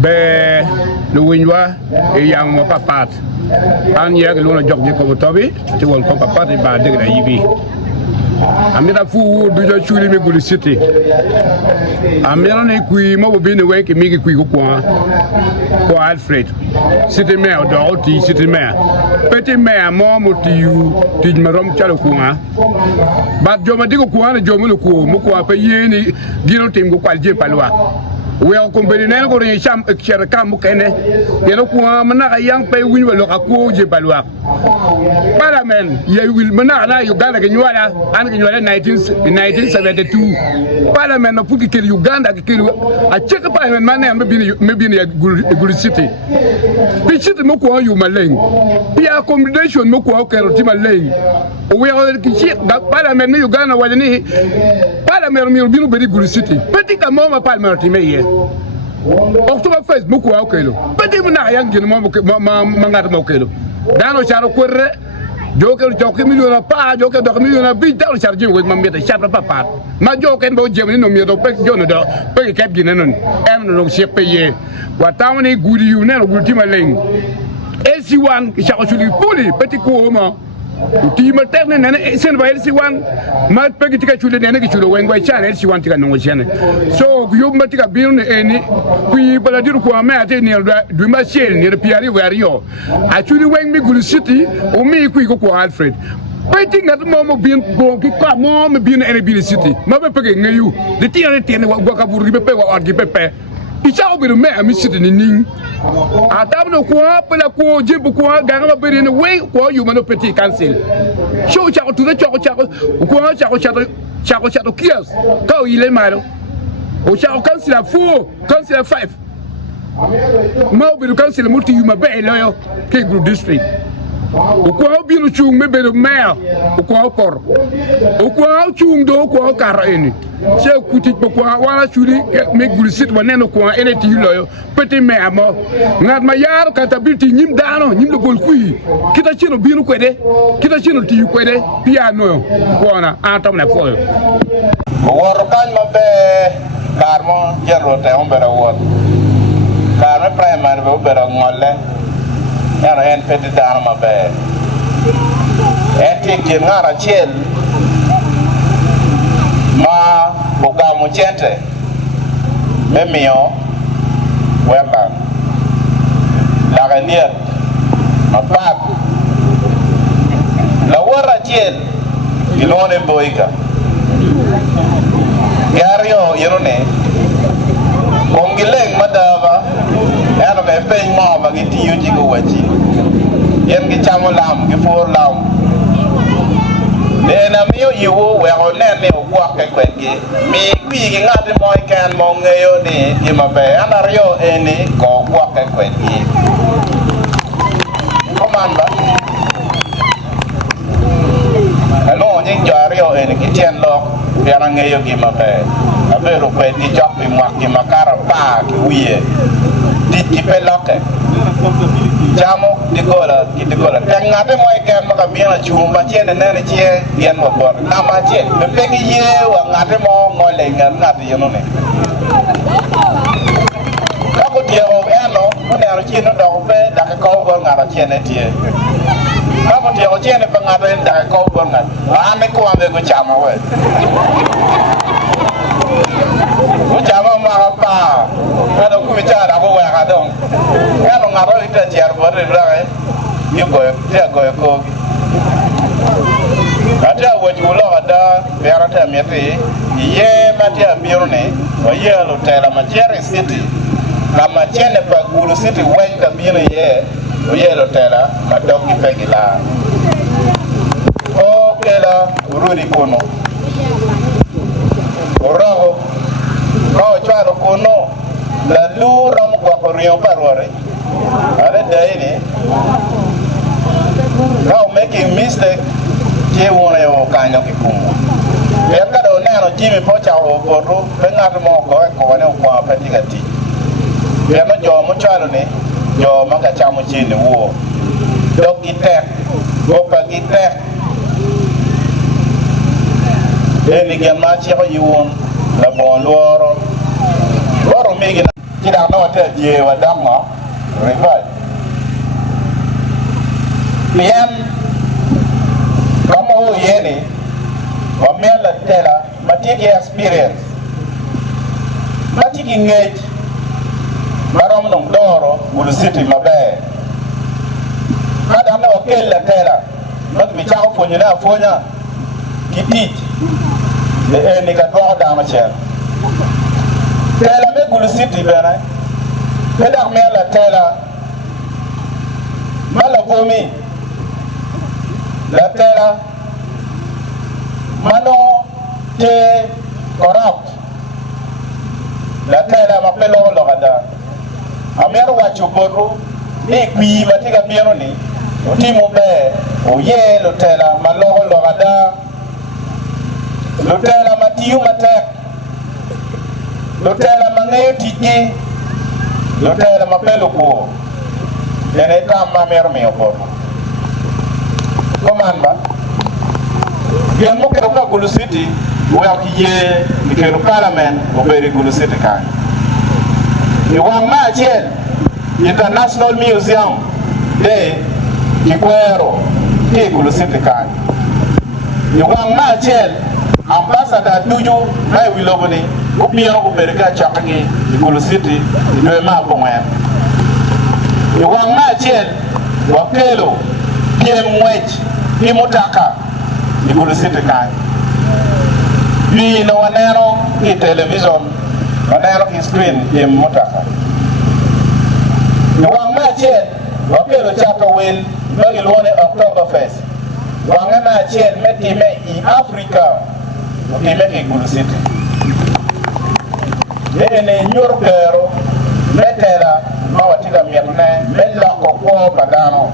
be le winwa e yang mo papat an yeg lu na jog ji ko tobi ti won ko papat e ba de na yibi amira fu du jo chuli mi gulu city amira ne kui mo bi ne wen ke mi kui ko Alfred city mayor do ti city mayor petit mayor mo ti yu ti marom chalo ko ba jo ma digo ko na jo mo ko pa yeni gino tim ko kwalje palwa we ko be ne ko ni cham cher kam kene yeno ko mana yang pe win lo ka ko je palwa parliament ye will mana na Uganda ke nywala an ke nywala 1972 parliament no puki ke Uganda ke a check parliament man me bi ne gulu city bi city mo ko yu maleng bi accommodation mo ko ke ro ti maleng o we ke chi parliament no Uganda wala ni parliament mi bi no be gulu city petit ka mo ma parliament ti me ye October 1st mo ko akelo petit mo na yang gin mo ngat mo kelo dano charo korre joker joker million pa joker do million bi dal charge we mamete chapra papa ma joker bo jemni no mi do pe jono do pe kep gine non em no chepe ye wa tawni gudi yu ne gudi maleng AC1 ki chako chuli poli petit ko ma ti ma terne ne sen ba AC1 ma pe ki tika chuli ne ki chulo wengwa chana AC1 tika no chene so yu ma tika bin eni kui bala diru ko ma ate ni du ma chel ni piari wario a chuli weng mi gulu city o mi kui ko Alfred Waiting at the moment being born, mom being any billy city. Mother picking you. The tea what work up with Pepe or Gipepe. It's all with a man, Miss Sitting in. I don't know what, but a poor Jibu, Ganga, but in a way, what you want to cancel. Show chow to the chocolate kiosk. Go, Ilemaro. O shall cancel a 4, cancel a 5. Mobile cancel a multi human bay loyal, Cape Group District. O qual bino chung me be mail o qual por o qual chung do qual carene se kuti po qual wala chuli me gulisit waneno qual eneti loyo petit me amo ngat ma yar katability nyim dano nyim do gol kui kita chino bino kwede kita chino ti kwede piano kona atom na fo wor kan mabe karmo jero te ombera wor karmo primary be obera ngolle yana en petit dano mabe eti ngara chel ma bogamu chente memio weka lagania apat la wara chel ilone boiga yario yerone kongileng madava yana be pe mo ba gitiyo jigo wachi yen gi chamo lam gi for lam na miyo yiwo we on ne o kwa ke kwegi mi kwi gi ngati mo kan mo ngeyo ni gi mabe anario eni ko kwa ke kwegi komanda alo ni jario eni gi tien lo biara ngeyo gi mabe abero kwegi chok bi mwaki makara pa ki wiye di peloke jamo dikola tengate mo ken maka biena chumba chene nene chie bien mo bor nama chie be pegi ye wa ngate mo ngole ngate yonone kako diero eno one aro chino do be da ko bor ngara chene tie kako diero chene pe ngate da ko bor ngat ane ko ambe ko chamo we Ucama mapa, kalau aku bicara aku banyak kadang, kalau ngaruh itu jar baru bilang, dia goyang. Ada wajibullah ada biar ada mati, ye mati biar ni, ye lo tera macam city, nama cene pak gulu city wajib biar ye lo tera madam kita gila. Oh kela urut kono, orang kau cakap kono, lalu ram gua korea parware, ada dah ini, kau making mistake, je wana yo kanya kikumu. Ya kada ona no jimi pocha o boru, bengar mo ko wane kwa patigati. Ya no jo mo chalo ni, jo maka chamu chini wo. Dok itek, opa itek. Ini gamma chi ko yuon la bon loro oro migi na kida no ta die wa damma rival bien como yeni wa mela tela matiki experience matiki ngej marom nong doro Gulu City mabe kada na okela tela mak bi chao fonyo na fonya kiti ni ka do da ma chen tela me Gulu City bena kada mela tela mala bomi la tela mano te corrupt la tela ma pelo lo kada amero wa chuboro ni kwi matika miero ni otimu be oye lo tela malo lo kada lo tela matiu matek lo tela mangayo tiki lo tela mapelo ko ene tama mero mi oporo komanda bien mo ke ko Gulu City wo ya kiye ni ke parliament o beri Gulu City kan ni wa ma chen International Museum de Kikwero ke Gulu City kan ni wa ma chen ambassador tuju na wiloboni o biyo ko beri ka chakangi Gulu City ni ma bongwa ni wa ma chen wa kelo bien wedge ni motaka ni Gulu City kan ni no wanero ki television wanero ki screen ni motaka ni wang ma chen wakelo chapa wel bagi luone Oktoberfest wang ma chen meti me i Africa ki me ki Gulu City ene nyor pero metela mawatika mierne mella ko ko kadano